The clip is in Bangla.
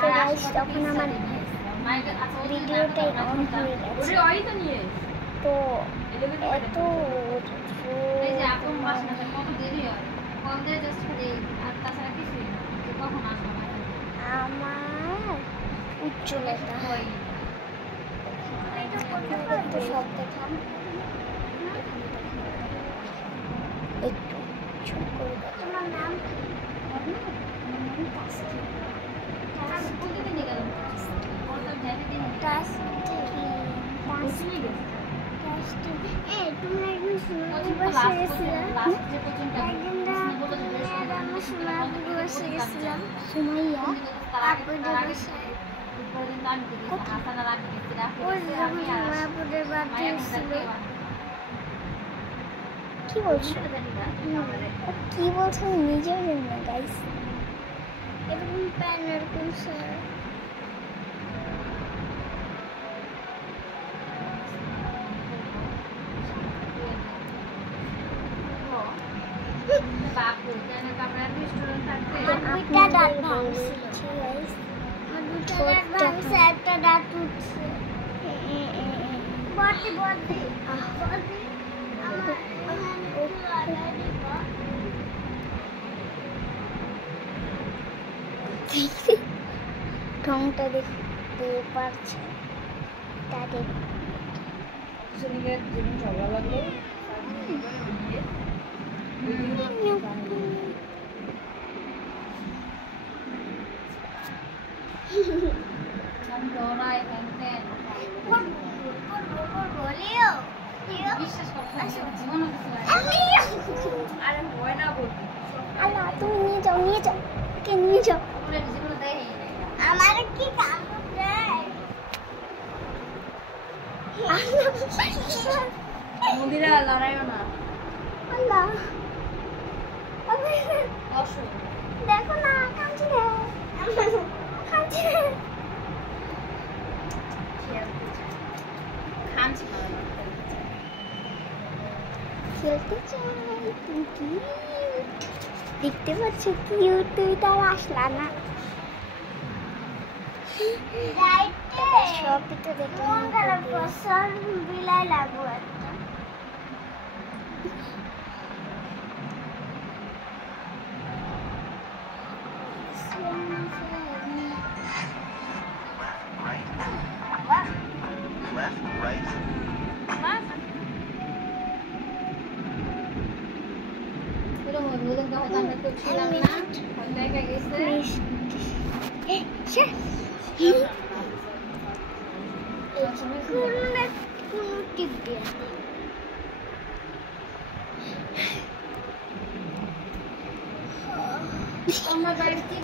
তো গাইস তখন আমার ভিডিওটাই অন হয়ে গেছে। তো এত আমার উচ্চলতা একটু সব দেখাম, একটু ছোট করে। তোমার নাম কি বলছো? কি বলছো আমি নিজেও জানি না গাইস। এরকম প্যান এরকম স্যার একটা দাঁত উঠছে। ঢংটা দেখতে পারছে তাদের ঝগড়া লাগলো। তুমি নিয়ে যাও, নিয়ে যাও, কে নিয়ে যাও। আমার কি কাম মন্দিরা লড়াইও না। আল্লাহ দেখো না কাঁদছে রে, কাঁদছে রে। খেলতে চাই, তুমি কিউট দেখতে পাচ্ছ, কিউট। তুমি তো আর আসলা না। সবই তো দেখে বিলাই লাগবো একটা। আমরা বাড়িতে